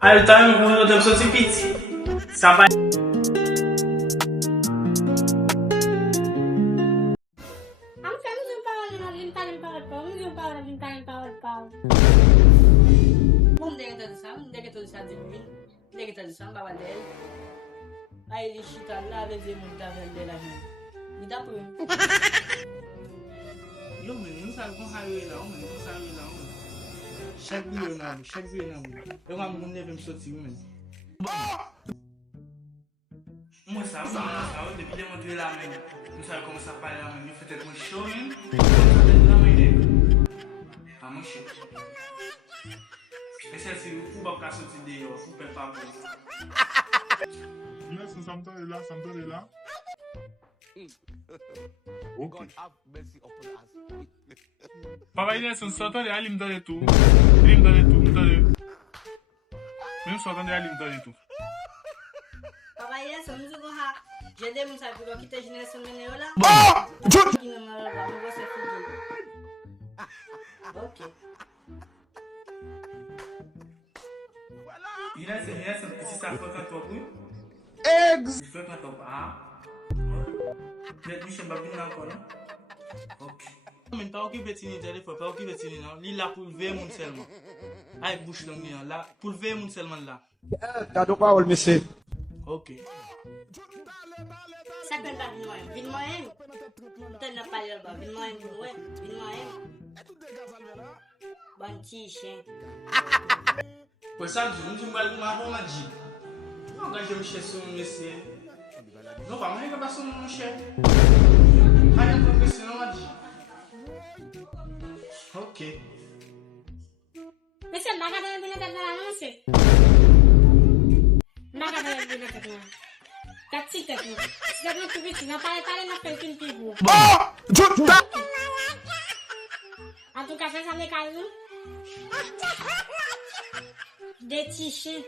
Aí eu tava com outra pessoa de pizza. Sabe? Am kami yung power na lintanin power po. Yung power na lintanin power po. Bom dia kita disam, dia kita disam dimin, dia kita disam bawa del. Aí ele chita lá, veze monta vende la hin. Ida pun. Yo men, sabe com highway não, men, com highway não. Chaque dia não. Eu amo quando leva pessoa de men. Moi ça, depuis les montrer là men. Nous savons comment ça parle là men, il fait être mon show men. Pas mon show. Especial si vous pouvez pas sortir de vous pouvez pas bon. Là, ça me donne là. Ok. God have mercy upon us. Papa, il est son sortant de là, il me donne tout. Il me donne. Même sortant de là, il me donne tout. Papa ya somos go ha. Jende musa piko kita generation mene ola. Kino na la mo se fudu. Okay. Il a un petit sac quand toi oui. Il fait quand toi Net Michel Babine encore non? Ok. Mais pas occupé tini téléphone, pas occupé tini non. Li là pour 20 moun seulement. Ay bouche donc là pour 20 moun seulement là. T'as de parole, monsieur. Ok. Ça peut pas vin moyen. T'en as pas là, vin moyen ouais, vin moyen. Bon petit chien. Pour ça, je me vais ma dit. Non, quand je me cherche sur monsieur. Non, pas moi, pas sur mon cher. Rien de professionnel m'a dit. Ok. Monsieur, baga tayo binatagala na monsieur. Baga tayo binatagala. Katsi tayo. Sila na tubig, napalay-palay na pelkin pigo. En tout cas, ça m'est calme. Des petits chiens.